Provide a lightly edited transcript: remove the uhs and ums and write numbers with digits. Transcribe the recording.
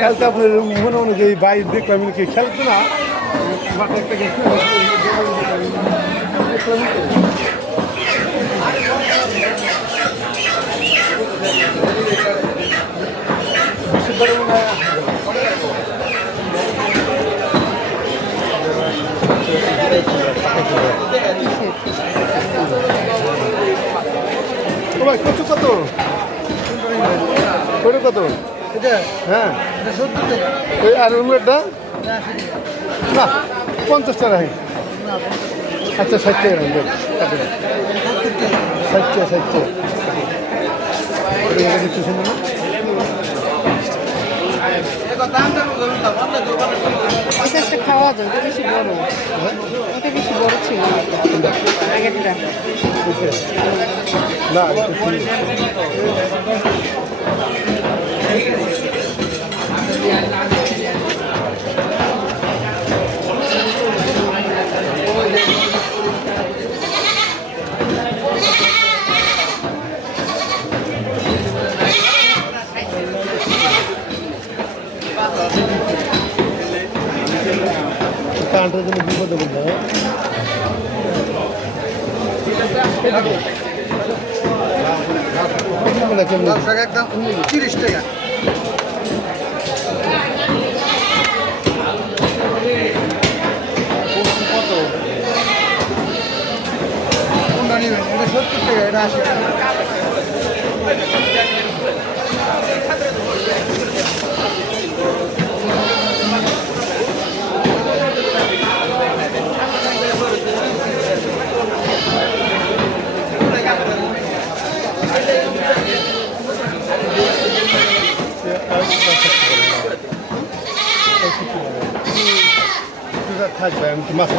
খেলতে আপনার মনে অনুযায়ী বাইর দেখলাম কি খেলতো না ভাই কচু কত কত কত হ্যাঁ আর রুমেরটা না 50 টাকা আচ্ছা 60 টাকা রাখবেন 60 খাওয়া যায় ওটা বেশি বড় ওটা বেশি বড় ছিল আগেরটা না কান্টার জন্য বিপদে বলতে একদম 30 টাকা কোনটা নেবেন এটা 70 টাকা এটা 80 টাকা থাকবে আমি তো মাছ